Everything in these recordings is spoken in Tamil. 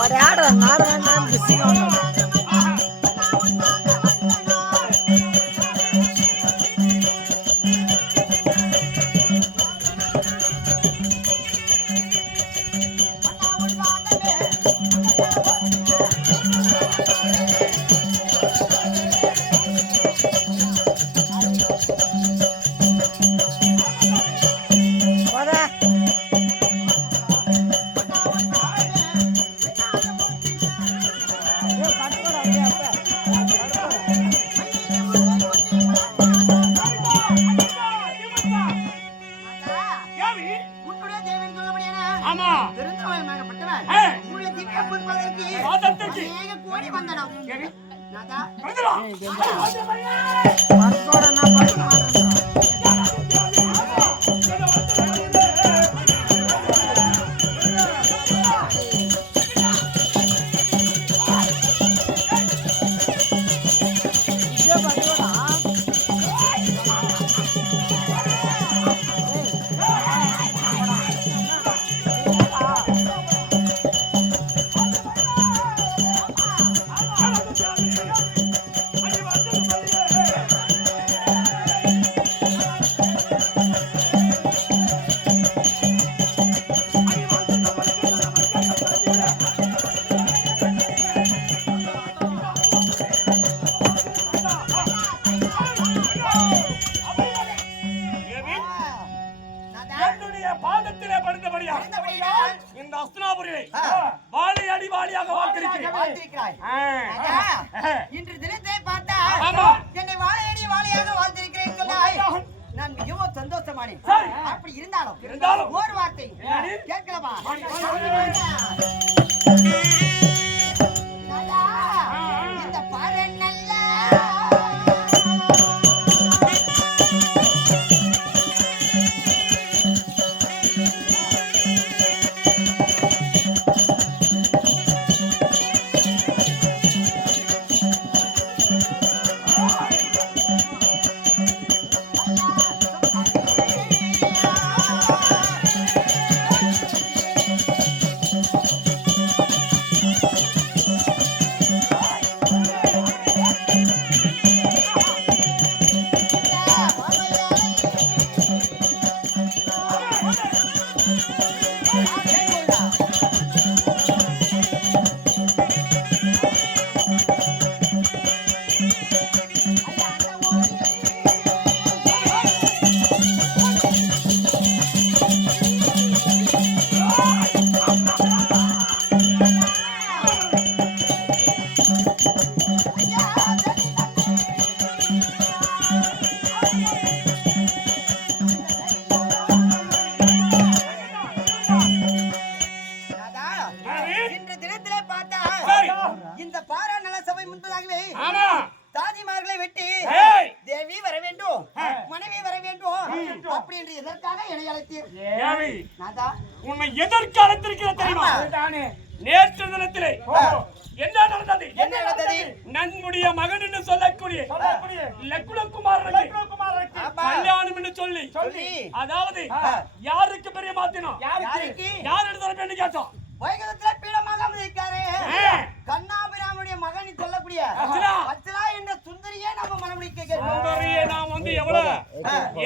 ஒரே ஆடுற நாடகம் இன்று தினத்தை பார்த்தா என்னை வாழையடி வாழையாக வாழ்த்திருக்கிறேன் சொன்னாய். நான் மிகவும் சந்தோஷமானேன். அப்படி இருந்தாலும் ஒரு வார்த்தை கேட்கலாமா? இந்த பாரு நல்ல உன்னை எதற்கு அழைத்திருக்கிற தெரியுமா? நேற்று தினத்திலே என்ன நடந்தது? நன்முடைய மகன் என்று சொல்லக்கூடிய லக்குணகுமாரனுக்கு கல்யாணம் என்று சொல்லி, அதாவது யாருக்கு பெரிய மாத்தினோம், யார் எடுத்து என்று கேட்டோம். வைகுந்தத்திலே பீடமாக இருக்காரே கண்ணாபிராமுடைய மகன் சொல்லக்கூடிய அச்சலா என்ற சுந்தரியே நம்ம மனமுடிக்க சுந்தரியே நாம் வந்து எவ்வளவு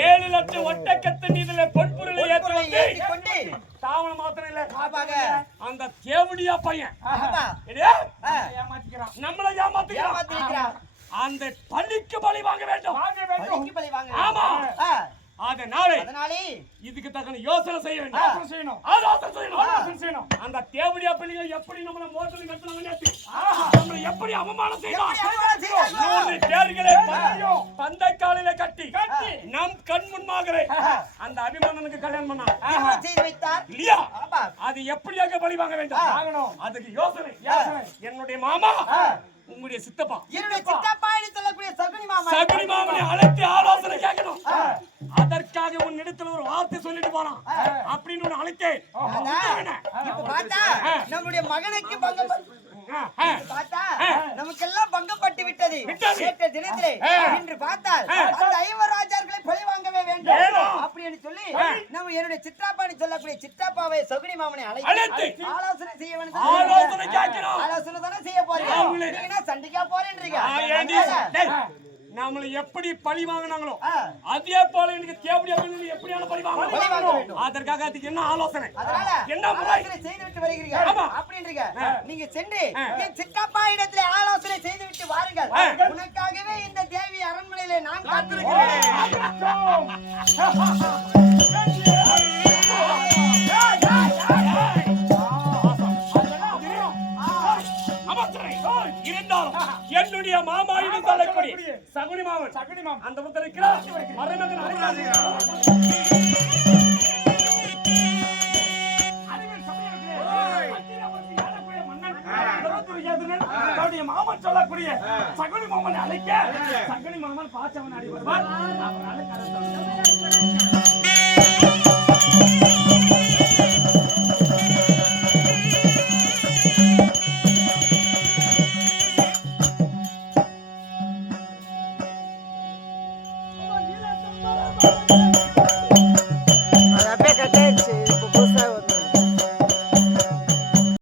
7 லட்சம் ஒட்டக்கத்து நீதில பொன்பொருளை ஏற்றி கொண்டு தாவணம் மாத்திரம் இல்ல அந்த தேவடியா பையன் நம்மளை ஏமாத்துகிறான். அந்த பள்ளிக்கு பலி வாங்க வேண்டும். ஆமா, அதனாலே இதுக்கு தக்க யோசனை செய்ய வேண்டும். ஆலோசனை செய்யணும். அந்த தேவடியா பிள்ளைகள் எப்படி நம்மள மோசடி நடத்துனாங்க, நம்மள எப்படி அவமானம் செய்யலாம், தேர்களை பந்த காலில கட்டி நம் கண் முன்பாகவே அந்த அபிமானனுக்கு கல்யாணம் பண்ணா இல்லையா? அது எப்படியாக பழி வாங்க வேண்டும், அதுக்கு யோசனை என்னுடைய மாமா உங்களுடைய சித்தப்பா சொல்லக்கூடிய சகுனி மாமனை அழைத்து ஆலோசனை கேட்கணும். அதற்காக உன் இடத்துல ஒரு வார்த்தை சொல்லிட்டு போறான் அப்படின்னு ஒண்ணு அழைத்தேன். நம்முடைய மகனுக்கு நமக்கெல்லாம் பங்கப்பட்டு விட்டது. தினத்திலே இன்று பார்த்தால் அந்த 5 ராஜாக்களை பழி வாங்கவே வேண்டும். அப்படின்னு சொல்லி நம்ம என்னுடைய சித்தாப்பான்னு சொல்லக்கூடிய சித்தாப்பாவை சகுனி மாமனை அழைத்து அழைத்து ஆலோசனை செய்ய வேண்டும். ஆலோசனை கேட்கணும். ஆலோசனை தானே செய்ய போறீங்க. நீங்க என்ன சண்டைக்கா போறேன்றீங்க? நம்மள எப்படி பழி வாங்கினாங்களோ அதே போல எனக்கு தேவடியா எப்படியான பழி வாங்கணும். அதற்காக அதுக்கு என்ன ஆலோசனை, அதனால என்ன ஆலோசனை செய்து விட்டு வருகிறீங்க அப்படின்றீங்க. நீங்க சென்று என் சித்தப்பா இடத்துல ஆலோசனை செய்து விட்டு வாருங்கள். உனக்காகவே இந்த தேவி அரண்மனையிலே நான் காத்திருக்கிறேன். இருந்தாலும் என்னுடைய மாமா இது சொல்லக்கூடிய சகுனி மாமன் அந்த புத்தர் இருக்கிறார். மறைமகன் மாமன் சொல்லக்கூடிய சகுனி மாமன் அழைக்க சகுனி மாமன் பாச்சவன் அடி வருவார். Thank you.